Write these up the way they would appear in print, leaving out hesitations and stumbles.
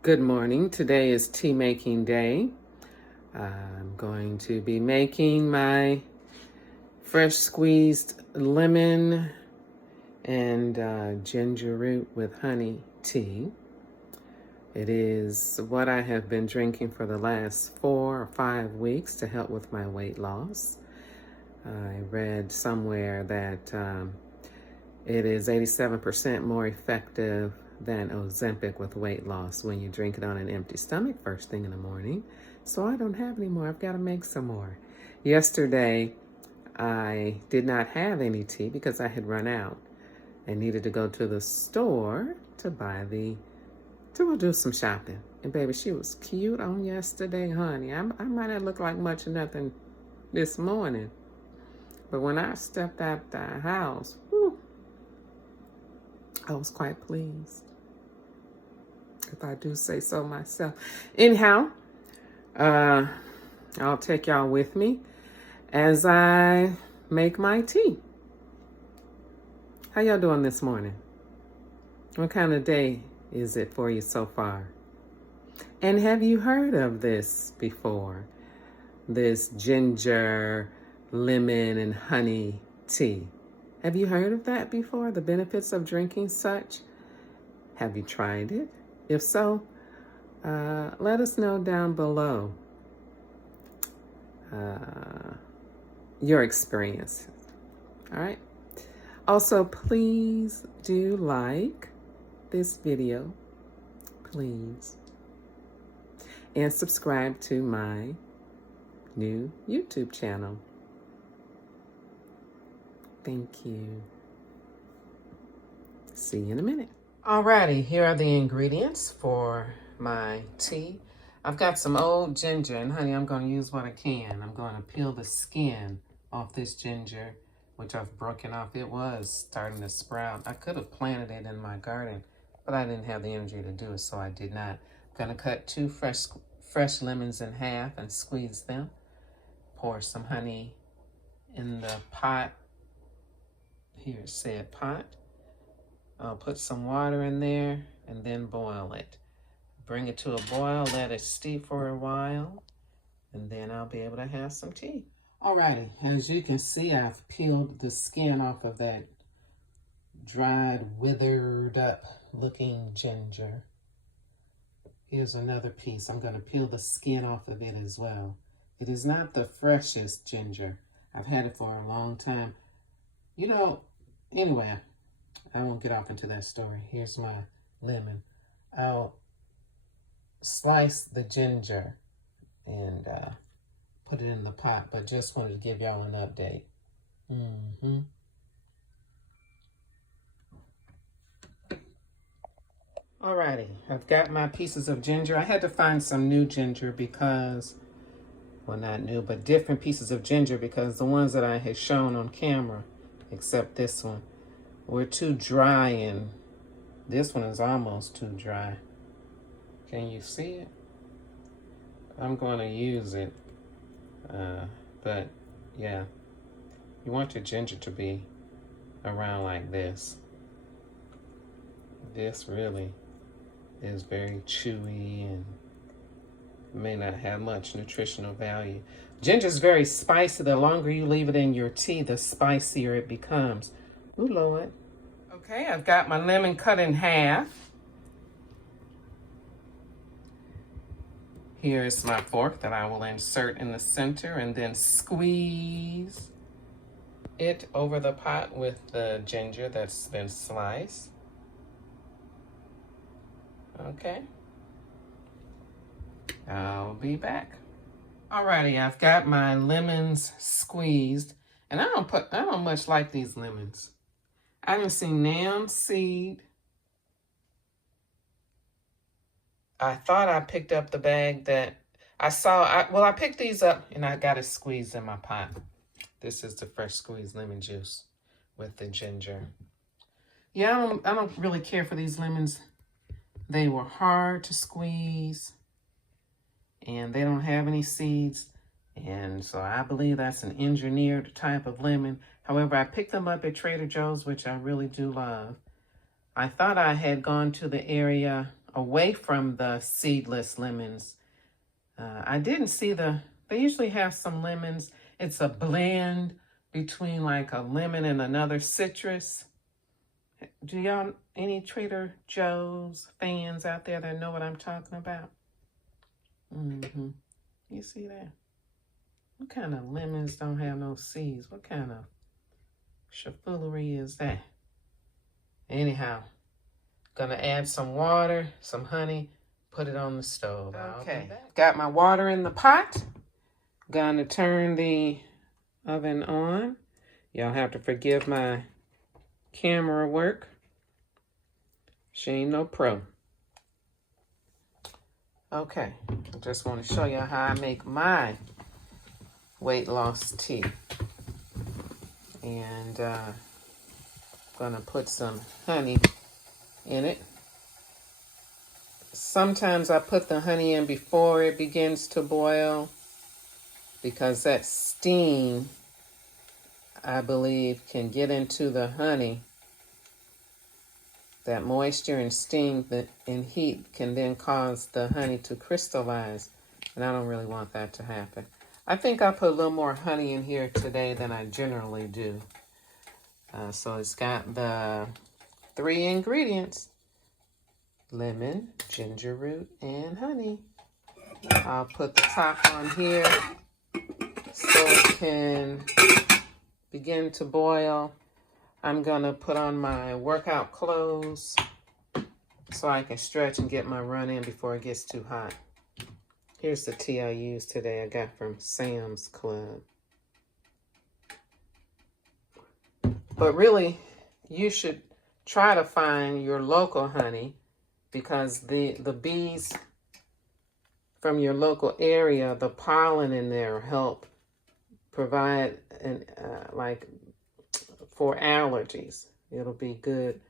Good morning. Today is tea making day. I'm going to be making my fresh squeezed lemon and ginger root with honey tea. It is what I have been drinking for the last 4 or 5 weeks to help with my weight loss. I read somewhere that it is 87% more effective than Ozempic with weight loss when you drink it on an empty stomach first thing in the morning. So I don't have any more. I've got to make some more. Yesterday, I did not have any tea because I had run out and needed to go to the store to go do some shopping. And baby, she was cute on yesterday, honey. I might not look like much of nothing this morning. But when I stepped out the house, whew, I was quite pleased, if I do say so myself. Anyhow, I'll take y'all with me as I make my tea. How y'all doing this morning? What kind of day is it for you so far? And have you heard of this before? This ginger, lemon, and honey tea. Have you heard of that before? The benefits of drinking such? Have you tried it? If so, let us know down below your experiences. All right. Also, please do like this video, please, and subscribe to my new YouTube channel. Thank you. See you in a minute. Alrighty, here are the ingredients for my tea. I've got some old ginger, and honey, I'm going to use what I can. I'm going to peel the skin off this ginger, which I've broken off. It was starting to sprout. I could have planted it in my garden, but I didn't have the energy to do it, so I did not. I'm going to cut 2 fresh lemons in half and squeeze them. Pour some honey in the pot. Here it said pot. I'll put some water in there and then boil it. Bring it to a boil, let it steep for a while, and then I'll be able to have some tea. Alrighty, as you can see, I've peeled the skin off of that dried, withered up looking ginger. Here's another piece. I'm going to peel the skin off of it as well. It is not the freshest ginger. I've had it for a long time. You know, anyway, I won't get off into that story. Here's my lemon. I'll slice the ginger and put it in the pot, but just wanted to give y'all an update. Alrighty, I've got my pieces of ginger. I had to find some new ginger because, well, not new, but different pieces of ginger because the ones that I had shown on camera, except this one, were too dry, and this one is almost too dry. Can you see it? I'm going to use it, but yeah, you want your ginger to be around like this. This really is very chewy and may not have much nutritional value. Ginger is very spicy. The longer you leave it in your tea, the spicier it becomes. Ooh, Lord. Okay, I've got my lemon cut in half. Here's my fork that I will insert in the center and then squeeze it over the pot with the ginger that's been sliced. Okay. I'll be back. Alrighty, I've got my lemons squeezed, and I don't much like these lemons. I didn't see nam seed. I thought I picked up the bag that I saw. I picked these up and I got it squeezed in my pot. This is the fresh squeezed lemon juice with the ginger. Yeah, I don't really care for these lemons. They were hard to squeeze and they don't have any seeds. And so I believe that's an engineered type of lemon. However, I picked them up at Trader Joe's, which I really do love. I thought I had gone to the area away from the seedless lemons. I didn't see they usually have some lemons. It's a blend between like a lemon and another citrus. Do y'all, any Trader Joe's fans out there that know what I'm talking about? You see that? What kind of lemons don't have no seeds? What kind of chafoolery is that? Anyhow, gonna add some water, some honey, put it on the stove. Okay, got my water in the pot. Gonna turn the oven on. Y'all have to forgive my camera work. She ain't no pro. Okay, I just want to show you how I make my weight loss tea. And gonna put some honey in it. Sometimes I put the honey in before it begins to boil because that steam, I believe, can get into the honey. That moisture and steam and heat can then cause the honey to crystallize, and I don't really want that to happen. I think I put a little more honey in here today than I generally do. So it's got the 3 ingredients: lemon, ginger root, and honey. I'll put the top on here so it can begin to boil. I'm gonna put on my workout clothes so I can stretch and get my run in before it gets too hot. Here's the tea I used today. I got from Sam's Club. But really, you should try to find your local honey because the bees from your local area, the pollen in there help provide for allergies. It'll be good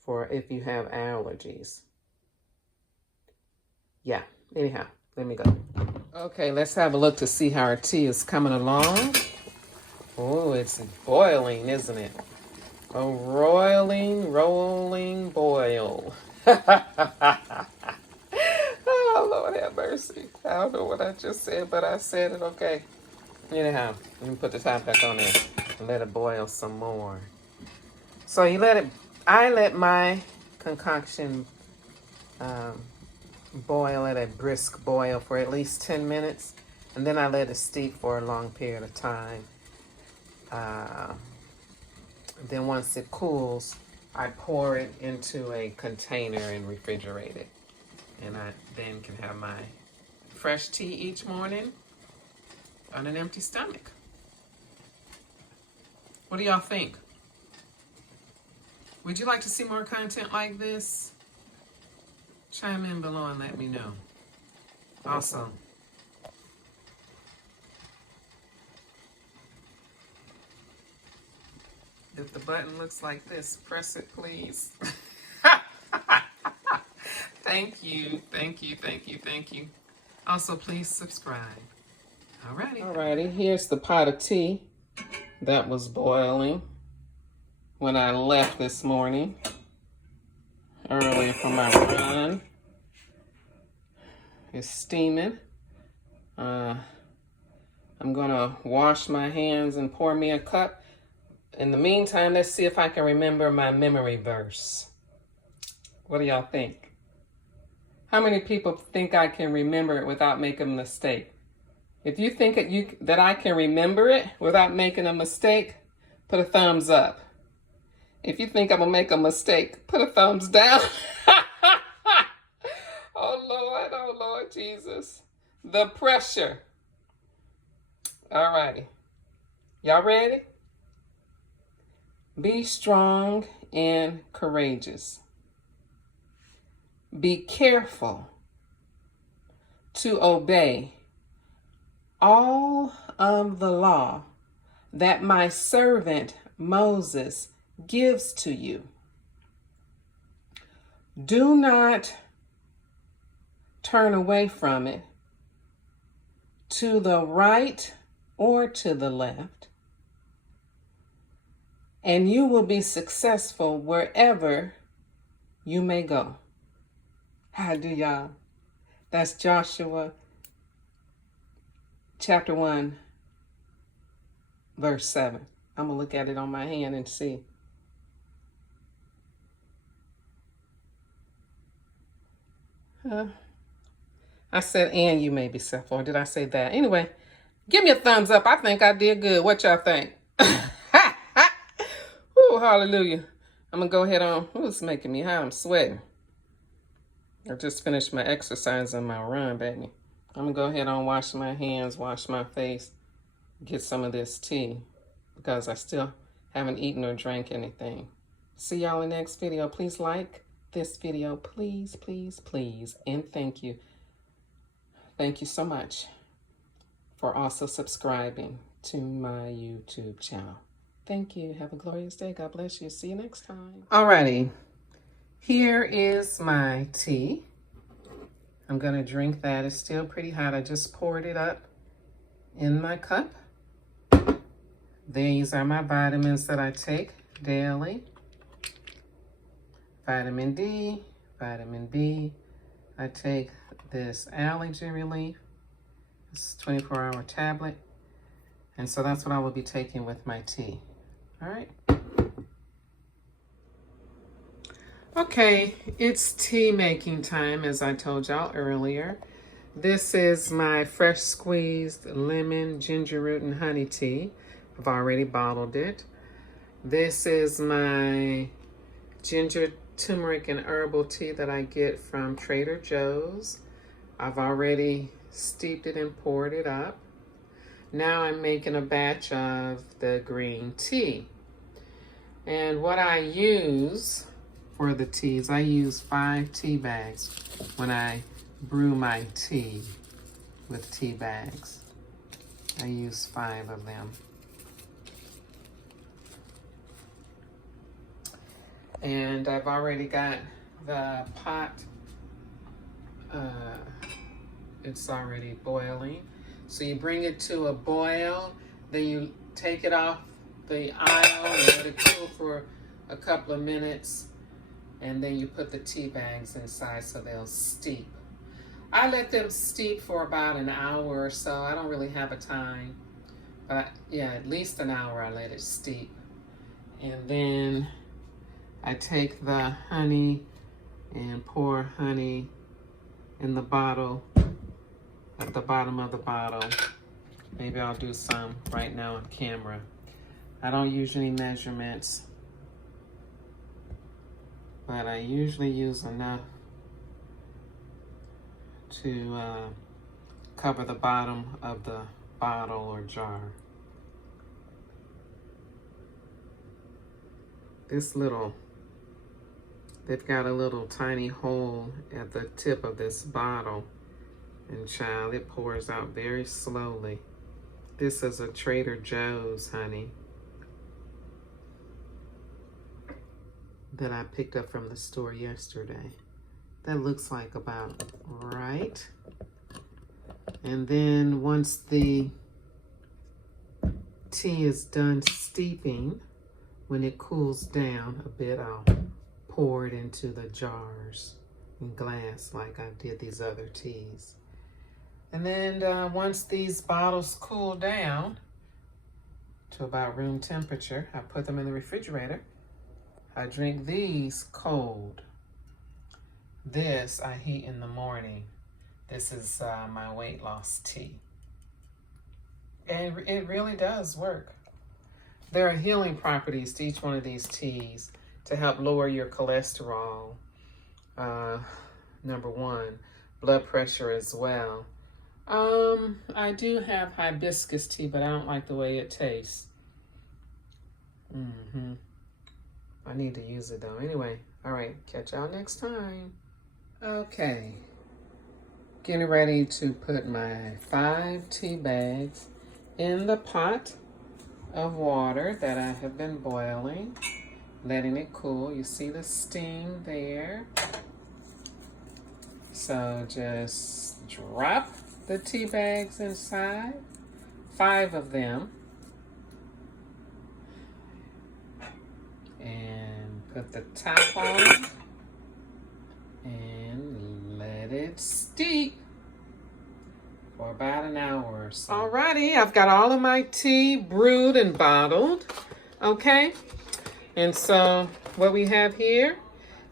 for if you have allergies. Yeah, anyhow, let me go. Okay, let's have a look to see how our tea is coming along. Oh, it's boiling, isn't it? A rolling boil. Oh, Lord have mercy. I don't know what I just said, but I said it okay. Anyhow, let me put the top back on there and let it boil some more. So I let my concoction boil at a brisk boil for at least 10 minutes. And then I let it steep for a long period of time. Then once it cools, I pour it into a container and refrigerate it. And I then can have my fresh tea each morning on an empty stomach. What do y'all think? Would you like to see more content like this? Chime in below and let me know. Also, if the button looks like this, press it, please. Thank you. Also, please subscribe. Alrighty, here's the pot of tea that was boiling when I left this morning, early for my run. It's steaming. I'm gonna wash my hands and pour me a cup. In the meantime, let's see if I can remember my memory verse. What do y'all think? How many people think I can remember it without making a mistake? If you think that I can remember it without making a mistake, put a thumbs up. If you think I'm gonna make a mistake, put a thumbs down. Oh Lord Jesus. The pressure. Alrighty. Y'all ready? Be strong and courageous. Be careful to obey all of the law that my servant Moses gives to you. Do not turn away from it to the right or to the left, and you will be successful wherever you may go. How do y'all? That's Joshua chapter 1, verse 7. I'm going to look at it on my hand and see. I said, and you may be self, or did I say that? Anyway, give me a thumbs up. I think I did good. What y'all think? Ooh, hallelujah. I'm going to go ahead on. Ooh, it's making me hot. I'm sweating. I just finished my exercise and my run, baby. I'm going to go ahead on wash my hands, wash my face, get some of this tea because I still haven't eaten or drank anything. See y'all in the next video. Please like this video. Please, please, please. And thank you. Thank you so much for also subscribing to my YouTube channel. Thank you. Have a glorious day. God bless you. See you next time. Alrighty. Here is my tea. I'm going to drink that. It's still pretty hot. I just poured it up in my cup. These are my vitamins that I take daily. Vitamin D, vitamin B. I take this allergy relief. It's a 24-hour tablet. And so that's what I will be taking with my tea. All right. Okay, it's tea making time, as I told y'all earlier. This is my fresh squeezed lemon, ginger root, and honey tea. I've already bottled it. This is my ginger, turmeric, and herbal tea that I get from Trader Joe's. I've already steeped it and poured it up. Now I'm making a batch of the green tea. And what I use for the teas, I use 5 tea bags when I brew my tea with tea bags. I use 5 of them. And I've already got the pot, it's already boiling. So you bring it to a boil, then you take it off the aisle and let it cool for a couple of minutes. And then you put the tea bags inside so they'll steep. I let them steep for about an hour or so. I don't really have a time. But yeah, at least an hour I let it steep. And then I take the honey and pour honey in the bottle, at the bottom of the bottle. Maybe I'll do some right now on camera. I don't use any measurements, but I usually use enough to cover the bottom of the bottle or jar. They've got a little tiny hole at the tip of this bottle, and child, it pours out very slowly. This is a Trader Joe's honey that I picked up from the store yesterday. That looks like about right. And then once the tea is done steeping, when it cools down a bit, I'll pour it into the jars in glass like I did these other teas. And then once these bottles cool down to about room temperature, I put them in the refrigerator. I drink these cold. This I heat in the morning. This is my weight loss tea. And it really does work. There are healing properties to each one of these teas to help lower your cholesterol. Number 1, blood pressure as well. I do have hibiscus tea, but I don't like the way it tastes. I need to use it though. Anyway, all right, catch y'all next time. Okay, getting ready to put my 5 tea bags in the pot of water that I have been boiling, letting it cool. You see the steam there. So just drop the tea bags inside, 5 of them, and put the top on and it steep for about an hour or so. Alrighty, I've got all of my tea brewed and bottled. Okay, and so what we have here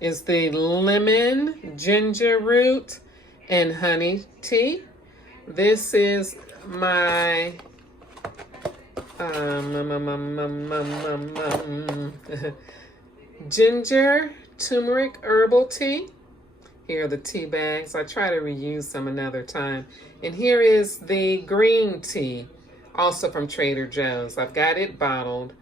is the lemon, ginger root, and honey tea. This is my ginger turmeric herbal tea. Here are the tea bags. I try to reuse them another time. And here is the green tea, also from Trader Joe's. I've got it bottled.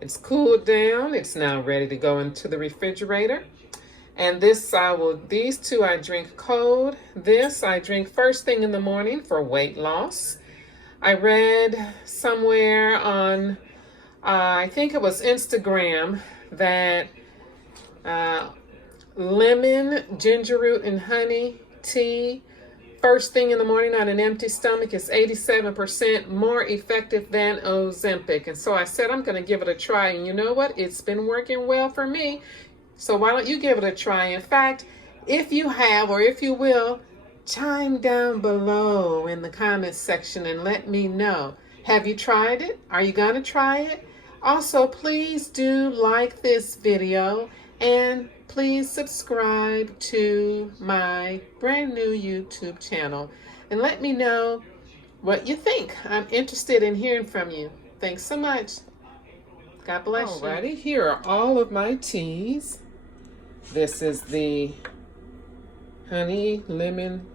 It's cooled down. It's now ready to go into the refrigerator. And these two I drink cold. This I drink first thing in the morning for weight loss. I read somewhere on, I think it was Instagram, that lemon, ginger root, and honey tea first thing in the morning on an empty stomach is 87% more effective than Ozempic. And so I said, I'm going to give it a try. And you know what? It's been working well for me. So why don't you give it a try? In fact, if you have, or if you will, chime down below in the comments section and let me know. Have you tried it? Are you going to try it? Also, please do like this video and please subscribe to my brand new YouTube channel and let me know what you think. I'm interested in hearing from you. Thanks so much. God bless you. Alrighty, here are all of my teas. This is the honey, lemon,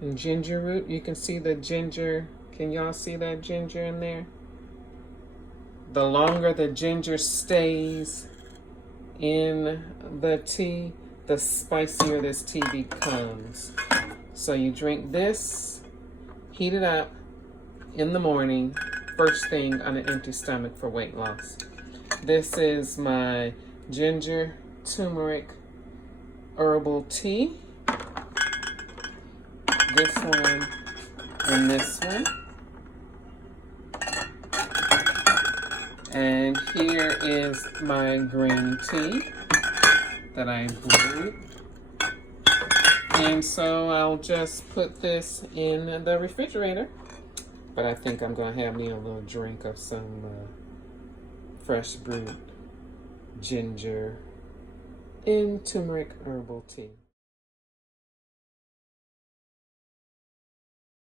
and ginger root. You can see the ginger. Can y'all see that ginger in there? The longer the ginger stays in the tea, the spicier this tea becomes. So you drink this, heat it up in the morning, first thing on an empty stomach for weight loss. This is my ginger turmeric herbal tea. This one and this one. And here is my green tea that I brewed. And so I'll just put this in the refrigerator. But I think I'm going to have me a little drink of some fresh brewed ginger and turmeric herbal tea.